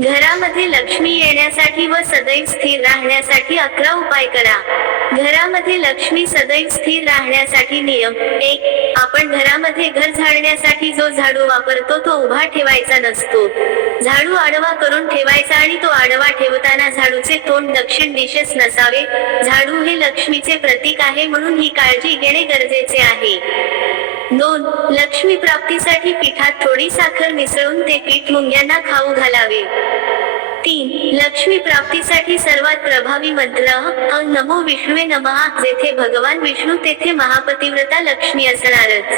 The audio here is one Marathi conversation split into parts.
घरामध्ये लक्ष्मी येण्यासाठी व सदैव स्थिर राहण्यासाठी 11 उपाय करा. घरामध्ये लक्ष्मी सदैव स्थिर राहण्यासाठी नियम 1. आपण घरामध्ये घर झाडण्यासाठी जो झाडू वापरतो तो उभा ठेवायचा नसतो. झाडू आडवा करून ठेवायचा आणि तो आडवा ठेवताना झाडूचे तोंड दक्षिण दिशेस नसावे. झाडू हे लक्ष्मीचे प्रतीक आहे म्हणून ही काळजी घेणे गरजेचे आहे. 2. लक्ष्मी प्राप्तीसाठी पिठात थोडी साखर मिसळून ते पीठ मुंग्यांना खाऊ घालावे. 3. लक्ष्मी प्राप्तीसाठी सर्वात प्रभावी मंत्र ॐ नमो विष्णुवे नमः. जेथे भगवान विष्णू तेथे महापतिव्रता लक्ष्मी असणारच.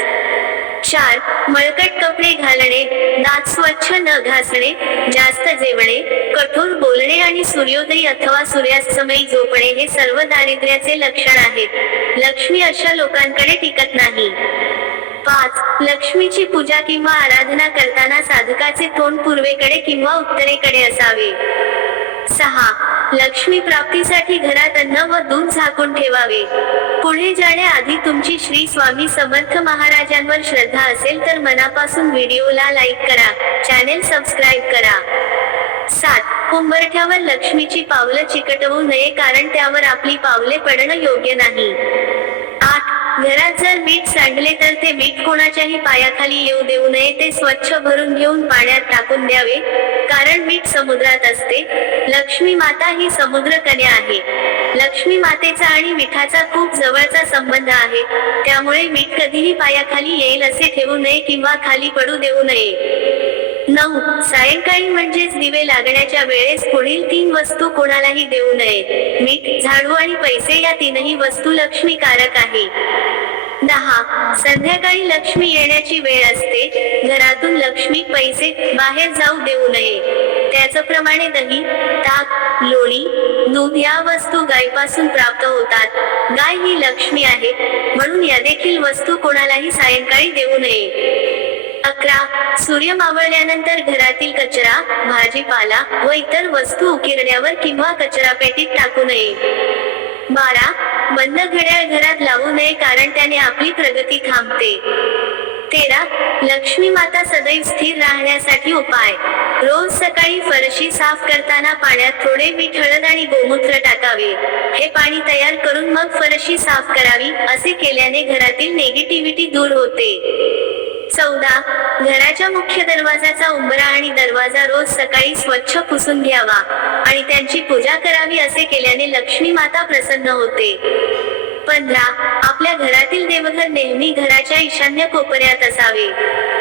4. मळकट कपडे घालणे, दात स्वच्छ न घासणे, जास्त जेवणे, कठोर बोलणे आणि सूर्योदय अथवा सूर्यास्तमयी झोपणे हे सर्व दारिद्र्याचे लक्षण आहेत. लक्ष्मी अशा लोकांकडे टिकत नाही. 5. लक्ष्मीची पूजा किंवा आराधना करताना साधकाचे तोंड पूर्वेकडे किंवा उत्तरेकडे असावे. 6. लक्ष्मी प्राप्तीसाठी घरात अन्न व दूध झाकून ठेवावे. पुढे जाण्याआधी तुमची श्री स्वामी समर्थ महाराजांवर श्रद्धा असेल तर मनापासून व्हिडिओला लाईक करा, चॅनेल सबस्क्राईब करा. 7. उंबरठ्यावर लक्ष्मीची पावलं चिकटवू नये कारण त्यावर आपली पावले पडणं योग्य नाही. 8. घरात जर मीठ सांडले तर ते मीठ कोणाच्याही पायाखाली येऊ देऊ नये. ते स्वच्छ भरून घेऊन पाण्यात टाकून द्यावे, कारण मीठ समुद्रात असते. लक्ष्मी माता ही समुद्रकन्या आहे. लक्ष्मी मातेचा आणि मिठाचा खूप जवळचा संबंध आहे, त्यामुळे मीठ कधीही पायाखाली येईल असे ठेवू नये किंवा खाली पडू देऊ नये. 9. सायंकाळी म्हणजेच दिवे लागण्याच्या वेळेस पुढील 3 वस्तू कोणालाही देऊ नये. मीठ, झाडू आणि पैसे या तीनही वस्तू लक्ष्मीकारक आहे. 10. संध्याकाळी लक्ष्मी येण्याची वेळ असते. घरातून लक्ष्मी, पैसे बाहेर जाऊ देऊ नये. त्याचप्रमाणे दही, ताक, लोणी, दूध या वस्तू गायीपासून प्राप्त होतात. गाय ही लक्ष्मी आहे, म्हणून या देखील वस्तू कोणालाही सायंकाळी देऊ नये. 11. सूर्य मावळल्यानंतर घरातील कचरा, भाजीपाला व इतर वस्तू उकिरड्यावर किंवा कचरापेटीत टाकू नये. 12. बंद घड्याळ घरात लावू नये कारण त्याने आपली प्रगती थांबते. 13. लक्ष्मी माता सदैव स्थिर राहण्यासाठी उपाय. रोज सकाळी फरशी साफ करताना पाण्यात थोडे मीठ, हळद आणि गोमूत्र टाकावे. हे पाणी तयार करून मग फरशी साफ करावी. असे केल्याने घरातील निगेटिव्हिटी दूर होते. 14. घराच्या मुख्य दरवाजाचा उंबरा आणि दरवाजा रोज सकाळी स्वच्छ पुसून घ्यावा आणि त्यांची पूजा करावी. असे केल्याने लक्ष्मी माता प्रसन्न होते. 15. आपल्या घरातील देवघर नेहमी घराच्या ईशान्य कोपऱ्यात असावे.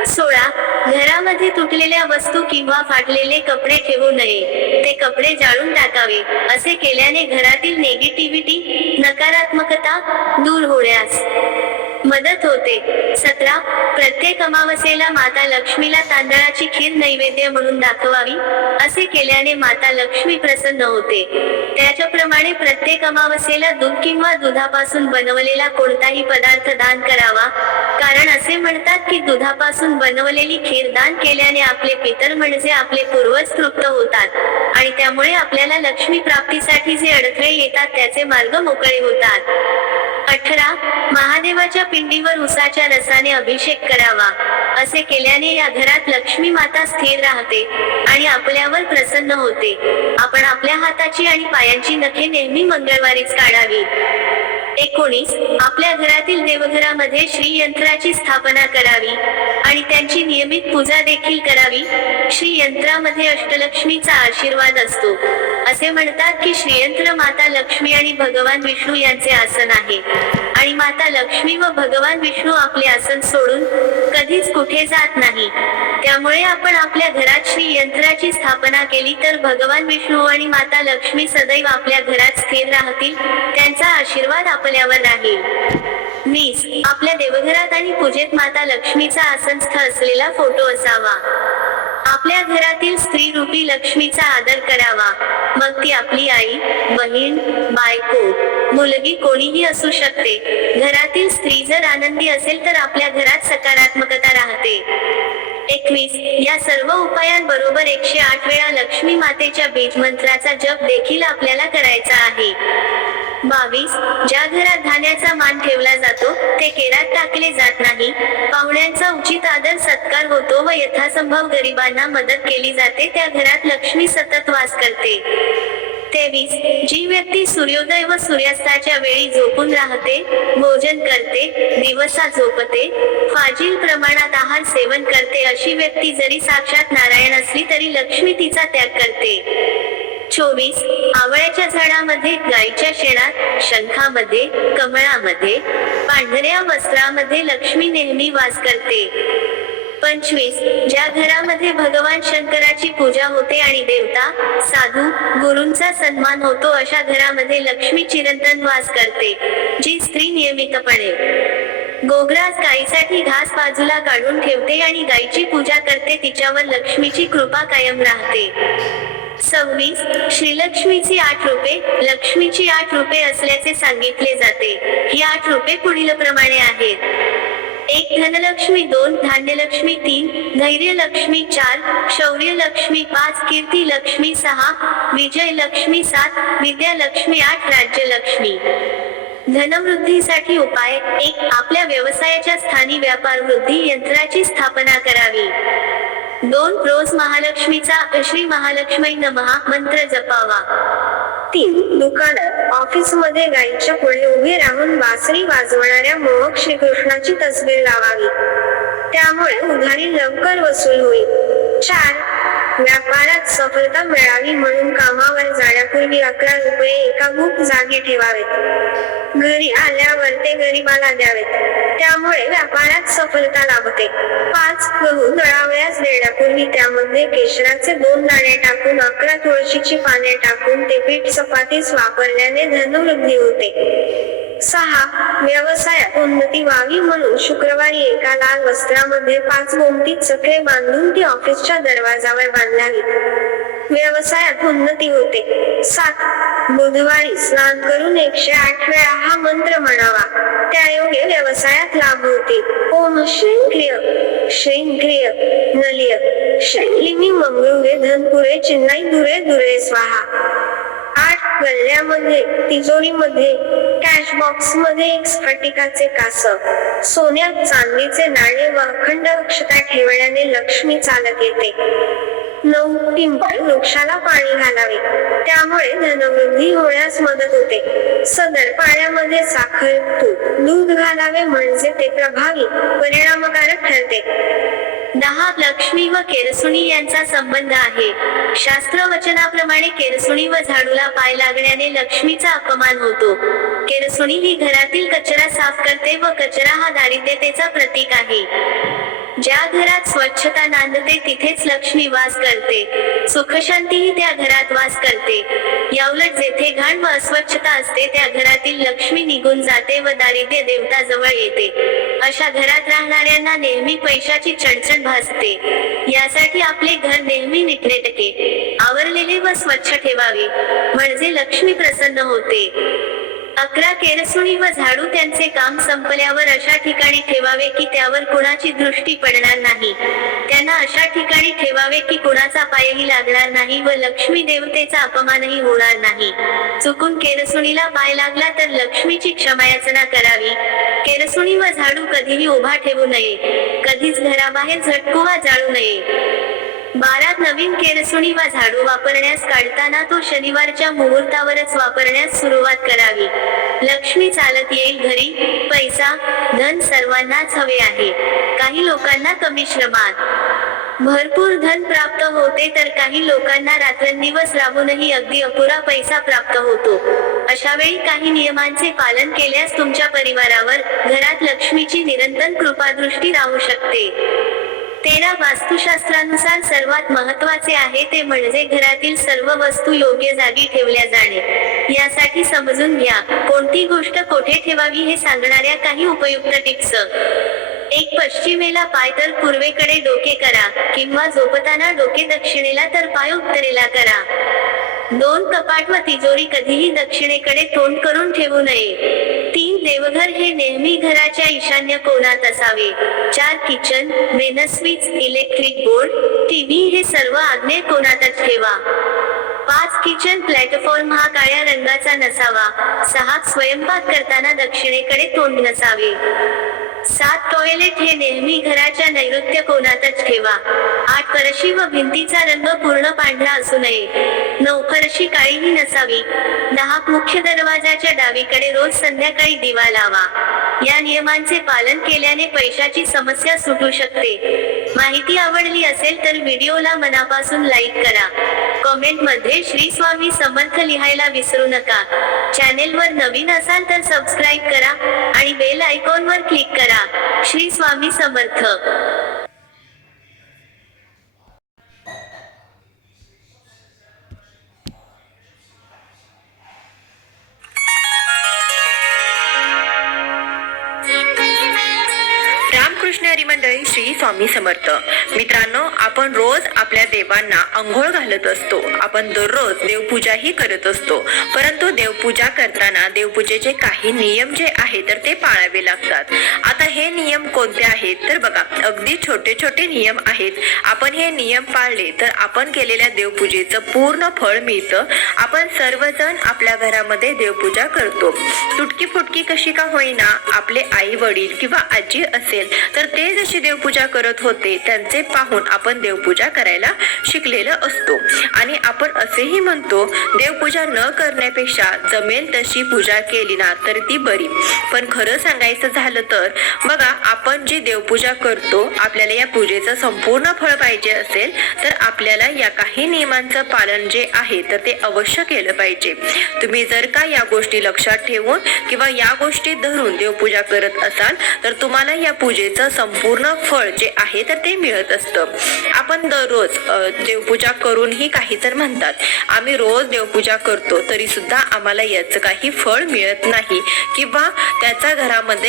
16. घरामध्ये तुटलेल्या वस्तू किंवा फाटलेले कपडे ठेवू नये. ते कपडे जाळून टाकावे. असे केल्याने घरातील निगेटिव्हिटी, नकारात्मकता दूर होण्यास मदत होते. 17. प्रत्येक अमावस्येला माता लक्ष्मीला तांदळाची खीर नैवेद्य म्हणून दाखवावी. असे केल्याने माता लक्ष्मी प्रसन्न होते. त्याच्याप्रमाणे प्रत्येक अमावस्येला दूध किंवा दुधापासून बनवलेला कोणताही पदार्थ दान करावा, कारण असे म्हणतात की दुधापासून बनवलेली खीर दान केल्याने आपले पितर म्हणजे आपले पूर्वज तृप्त होतात आणि त्यामुळे आपल्याला लक्ष्मी प्राप्तीसाठी जे अडथळे येतात त्याचे मार्ग मोकळे होतात. 18. महादेवाच्या पिंडीवर उसाच्या रसाने अभिषेक करावा. असे केल्याने या घरात लक्ष्मी माता स्थिर राहते आणि आपल्यावर प्रसन्न होते. आपण आपल्या हाताची आणि पायांची नखे नेहमी मंगळवारीच काढावी. 19. आपल्या घरातील देवघरामध्ये श्रीयंत्राची स्थापना करावी आणि त्यांची नियमित पूजा देखील करावी. श्रीयंत्रामध्ये अष्टलक्ष्मीचा आशीर्वाद असतो. असे म्हणतात की श्रीयंत्र माता लक्ष्मी आणि भगवान विष्णू यांचे आसन आहे आणि माता लक्ष्मी व भगवान विष्णू आपले आसन सोडून कधीच कुठे जात नाही. त्यामुळे आपण आपल्या घरात श्रीयंत्राची स्थापना केली तर भगवान विष्णू आणि माता लक्ष्मी सदैव आपल्या घरात स्थिर राहतील. त्यांचा आशीर्वाद आपल्यावर राहील. 20. आपल्या देवघरात आणि पूजेत माता लक्ष्मीचा आसनस्थ असलेला फोटो असावा. आपल्या घरातील स्त्री रूपी लक्ष्मीचा आदर करावा. मग ती आपली आई, बहीण, बायको, मुलगी कोणीही असू शकते. घरातील स्त्री जर आनंदी असेल तर आपल्या घरात सकारात्मकता राहते. 21. या सर्व उपायांबरोबर 108 वेळा लक्ष्मी मातेच्या बीजमंत्राचा जप देखील आपल्याला करायचा आहे. 22. ज्या घरात धान्याचा मान ठेवला जातो ते केरात टाकले जात नाही. पाहुण्यांचा उचित आदर सत्कार होतो व यथासंभव गरिबांना मदत केली जाते त्या घरात लक्ष्मी सतत वास करते. 23. जी व्यक्ती सूर्योदय व सूर्यास्ताच्या वेळी झोपून राहते, भोजन करते, दिवसा झोपते, फाजील प्रमाणात आहार सेवन करते अशी व्यक्ती जरी साक्षात नारायण असली तरी लक्ष्मी तिचा त्याग करते. 24. आवळ्याच्या झाडामध्ये, गाईच्या शेणात, शंखामध्ये, कमळामध्ये, पांढऱ्या वस्त्रामध्ये लक्ष्मी नेहमी वास करते. 25. ज्या घरामध्ये भगवान शंकराची पूजा होते आणि देवता, साधू, गुरूंचा सन्मान होतो अशा घरामध्ये लक्ष्मी चिरंतन वास करते. जी स्त्री नियमितपणे गोग्रास गायीसाठी घास बाजूला काढून ठेवते आणि गायीची पूजा करते तिच्यावर लक्ष्मीची कृपा कायम राहते. 26. श्रीलक्ष्मीची 8 रूपे, लक्ष्मीची 8 रूपे असल्याचे सांगितले जाते. ही 8 रूपे पुढीलप्रमाणे आहेत. 1. धनलक्ष्मी 2. धान्यलक्ष्मी 3. धैर्यलक्ष्मी 4. शौर्यलक्ष्मी 5. कीर्तिलक्ष्मी 6. विजयलक्ष्मी 7. विद्यालक्ष्मी 8. राज्यलक्ष्मी. धनवृद्धीसाठी उपाय. 1. आपल्या व्यवसायाच्या स्थानी व्यापार वृद्धी यंत्राची स्थापना करावी. 2. रोज महालक्ष्मीचा श्री महालक्ष्मी नमः मंत्र जपावा. 3. दुकानात, ऑफिसमध्ये गायीच्या पुढे उभे राहून बासरी वाजवणाऱ्या मोहक श्रीकृष्णाची तसबीर लावावी. त्यामुळे उधारी लवकर वसूल होईल. 4. व्यापारात सफलता मिळावी म्हणून कामावर जाण्यापूर्वी 11 रुपये एका गुप्त जागी ठेवावेत. घरी आल्यावर ते गरिबाला द्यावेत. त्यामुळे व्यापारात सफलता लाभते. 5. गहू दळावयास देण्यापूर्वी त्यामध्ये केशराचे 2 दाणे टाकून 11 तुळशीची पाने टाकून ते पीठ चपातीस वापरल्याने धनवृद्धी होते. 6. व्यवसायात उन्नती व्हावी म्हणून शुक्रवारी एका लाल वस्त्रामध्ये 5 गोमटी चक्रे बांधून ती ऑफिसच्या दरवाजावर बांधावीत. व्यवसायात उन्नती होते. 7. बुधवारी स्नान करून 108 वेळा हा मंत्र म्हणावा. त्यायोगे व्यवसायात लाभ होतील. ओम श्रीं क्रिय श्रीं क्रिय नलिय श्रीं मंगळुरे धनपुरे चिन्नाई दुरे दुरे स्वाहा. 8. गल्ल्यामध्ये, तिजोरीमध्ये, कॅश बॉक्स मध्ये एक स्फटिकाचे कासव, सोन्यात चांदीचे नाणे व अखंड अक्षता ठेवण्याने लक्ष्मी चालत येते. 9. पिंपळ वृक्षाला पाणी घालावे. त्यामुळे धनवृद्धी होण्यास मदत होते. सदर पाण्यामध्ये साखर, तूप, दूध घालावे म्हणजे ते प्रभावी, परिणामकारक ठरते. 10. लक्ष्मी व केरसुणी यांचा संबंध आहे. शास्त्रवचनाप्रमाणे केरसुणी व झाडूला पाय लागण्याने लक्ष्मीचा अपमान होतो. केरसुणी ही घरातील कचरा साफ करते व कचरा हा दारिद्र्यतेचा प्रतीक आहे. ज्या घरात स्वच्छता नांदते तिथेच लक्ष्मी वास करते. सुखशांतीही त्या घरात वास करते. याउलट जेथे घाण व अस्वच्छता असते त्या घरातील लक्ष्मी निघून जाते व दारिद्र्य देवता जवळ येते. अशा घरात राहणाऱ्यांना नेहमी पैशाची चणचण भासते. यासाठी आपले घर नेहमी नीटनेटके, आवरलेले व स्वच्छ ठेवावे, म्हणजे लक्ष्मी प्रसन्न होते. 11. केरसुणी व झाडू त्यांचे काम संपल्यावर अशा ठिकाणी ठेवावे की त्यावर कुणाची दृष्टी पडणार नाही. त्यांना अशा ठिकाणी ठेवावे की कुणाचा पायही लागणार नाही व लक्ष्मी देवतेचा अपमानही होणार नाही. चुकून केरसुणीला पाय लागला तर लक्ष्मीची क्षमायाचना करावी. केरसुणी व झाडू कधीही उभा ठेवू नये. कधीच घराबाहेर झटकू वा जाळू नये. 12. नवीन केरसुणी वा झाडू वापरण्यास काढताना तो शनिवारच्या मुहूर्तावरच वापरण्यास सुरुवात करावी. लक्ष्मी चालत येईल घरी. पैसा, धन सर्वांनाच हवे आहे. काही लोकांना कमी श्रमात भरपूर धन प्राप्त होते तर काही लोकांना रात्रंदिवस राबूनही अगदी अपुरा पैसा प्राप्त होतो. अशा वेळी काही नियमांचे पालन केल्यास तुमच्या परिवारावर, घरात लक्ष्मीची निरंतर कृपादृष्टी राहू शकते. 13. वास्तुशास्त्रानुसार सर्वात महत्त्वाचे आहे ते म्हणजे घरातील सर्व वस्तू योग्य जागी ठेवल्या जाणे. यासाठी समजून घ्या. कोणती गोष्ट कोठे ठेवावी हे सांगणाऱ्या काही उपयुक्त टिप्स. 1. पश्चिमेला पाय तर पूर्वेकडे डोके करा, किंवा झोपताना डोके दक्षिणेला तर पाय उत्तरेला करा. 2. कपाट व तिजोरी कधीही दक्षिणेकडे तोंड करून ठेवू नये. 3. देवघर हे नेहमी घराच्या ईशान्य कोनात असावे. 4. Kitchen, main switch, electric board, TV हे सर्व आग्नेय कोनातच ठेवा. 5. किचन प्लॅटफॉर्म हा काळ्या रंगाचा नसावा. 6. स्वयंपाक करताना दक्षिणेकडे तोंड नसावे. 7. टॉयलेट हे नेहमी घराच्या नैऋत्य कोनातच ठेवा. 8. फरशी व भिंतीचा रंग पूर्ण पांढरा असू नये. 9. फरशी काळीही नसावी. 10. मुख्य दरवाजाच्या डावीकडे रोज संध्याकाळी दिवा लावा. या नियमांचे पालन केल्याने पैशाची समस्या सुटू शकते. माहिती आवडली असेल तर व्हिडिओला मनापासून लाईक करा. कमेंट मध्ये श्री स्वामी समर्थ लिहायला विसरू नका. चॅनेलवर नवीन असाल तर सबस्क्राईब करा आणि बेल आयकॉनवर क्लिक करा. श्री स्वामी समर्थ. रामकृष्ण हरी मंडळी, श्री स्वामी समर्थ. मित्रांनो, आपण रोज आपल्या देवांना अंघोळ घालत असतो. आपण दररोज देवपूजाही करत असतो. परंतु देवपूजा करताना देवपूजेचे काही नियम जे आहेत तर ते पाळावे लागतात. आता हे नियम कोणते आहेत तर बघा, अगदी छोटे छोटे नियम आहेत. आपण हे नियम पाळले तर आपण केलेल्या देवपूजेचं पूर्ण फळ मिळतं. आपण सर्वजण आपल्या घरामध्ये देवपूजा करतो. तुटकी फुटकी कशी का होईना, आपले आई वडील किंवा आजी असेल तर ते जशी देवपूजा करत होते त्यांचे पाहून आपण देवपूजा करायला शिकलेलं असतो. आणि आपण असेही म्हणतो, देवपूजा न करण्यापेक्षा जमेल तशी पूजा केली ना तर ती बरी. पण खरं सांगायचं झालं तर बघा, आपण जी देवपूजा करतो, आपल्याला या पूजेचं संपूर्ण फळ पाहिजे असेल तर आपल्याला या काही नियमांचं पालन जे आहे तर ते अवश्य केलं पाहिजे. तुम्ही जर का या गोष्टी लक्षात ठेवून किंवा या गोष्टी धरून देवपूजा करत असाल तर तुम्हाला या पूजेचं संपूर्ण फळ जे आहे तर ते मिळत असतं. आपण दररोज देवपूजा करूनही काही जण म्हणतात, आम्ही रोज देवपूजा करतो तरी सुद्धा आम्हाला याचं काही फळ मिळत नाही किंवा त्याचा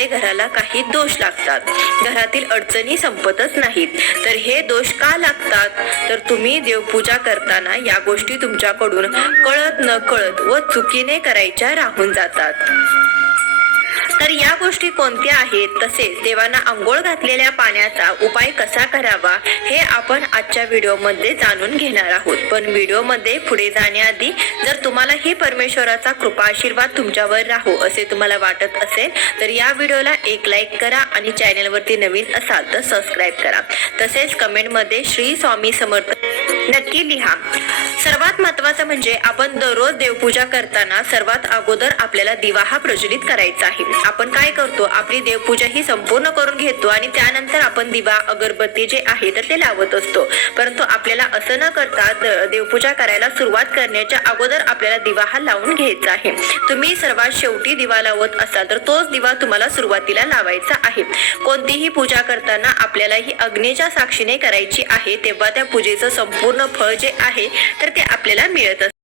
घराला काही दोष लागतात, घरातील अडचणी संपतच नाहीत. तर हे दोष का लागतात तर तुम्ही देवपूजा करताना या गोष्टी तुमच्याकडून कळत न कळत व चुकीने करायच्या राहून जातात. तर या गोष्टी कोणत्या आहेत, तसेच देवांना अंघोळ घातलेल्या पाण्याचा उपाय कसा करावा हे आपण आजच्या व्हिडिओमध्ये जाणून घेणार आहोत. पण व्हिडिओमध्ये पुढे जाण्याआधी जर तुम्हाला ही परमेश्वराचा कृपा आशीर्वाद तुमच्यावर राहो असे तुम्हाला वाटत असेल तर या व्हिडिओला एक लाईक करा आणि चॅनलवरती नवीन असाल तर सबस्क्राईब करा. तसेच कमेंटमध्ये श्री स्वामी समर्थ नक्की लिहा. सर्वात महत्त्वाचं म्हणजे आपण दररोज देवपूजा करताना सर्वात अगोदर आपल्याला दिवा हा प्रज्वलित करायचा आहे. आपण काय करतो, आपली देवपूजा ही संपूर्ण करून घेतो आणि त्यानंतर आपण दिवा अगरबत्ती जे आहे तर ते लावत असतो. परंतु आपल्याला असं न करता देवपूजा करायला सुरुवात करण्याच्या अगोदर आपल्याला दिवा हा लावून घ्यायचा आहे. तुम्ही सर्वात शेवटी दिवा लावत असाल तर तोच दिवा तुम्हाला सुरुवातीला लावायचा आहे. कोणतीही पूजा करताना आपल्याला ही अग्नीच्या साक्षीने करायची आहे, तेव्हा त्या पूजेचं संपूर्ण फळ जे आहे तर ते आपल्याला मिळत असते.